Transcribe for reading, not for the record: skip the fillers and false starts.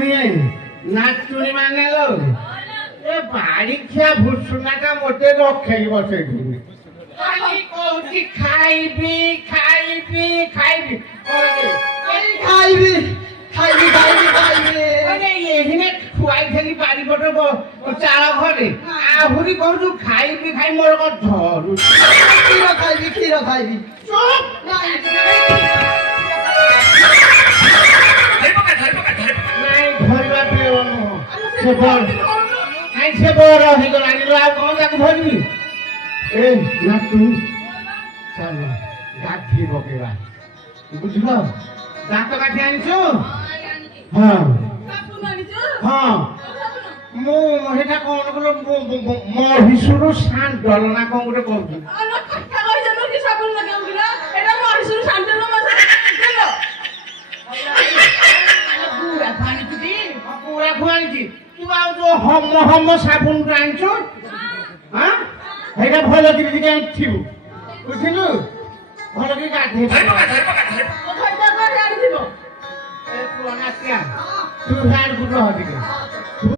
नहीं नाचुनी माने लो ए बाड़ी खिया भुसुना का मोटे रखे बसे खाली कोठी खाइबी अरे एहिने खुआई थली बाड़ी पटो चाळ घरे आहुरी कहू खाइबी खाइ मोर को धरु खीर खाइबी चुप नहीं धरवा पेओ से बोल नहीं से बोल रही गला नि लाव कौन जाक धरबी ए ना तू चल गाठी बकेवा बुझलो दांत काठी आनिछु हां हां मो हेटा कोन बोलो मो हिसुरु शान डलना कोन गुटे कहू अन खट्टा कहि जनो कि साबुन लगाउ गिला एटा मो हिसुरु शान डलना मस देलो पूरा पानी तुदी पूरा खुआनी तू आउ जो हम साबुन आनिछु हां हेटा भलो दिबी के थिबु बुझिलु भलो के गाठी खट्टा कर आनी दिबो ए पुराना क्या तू हाड गुडो हदिके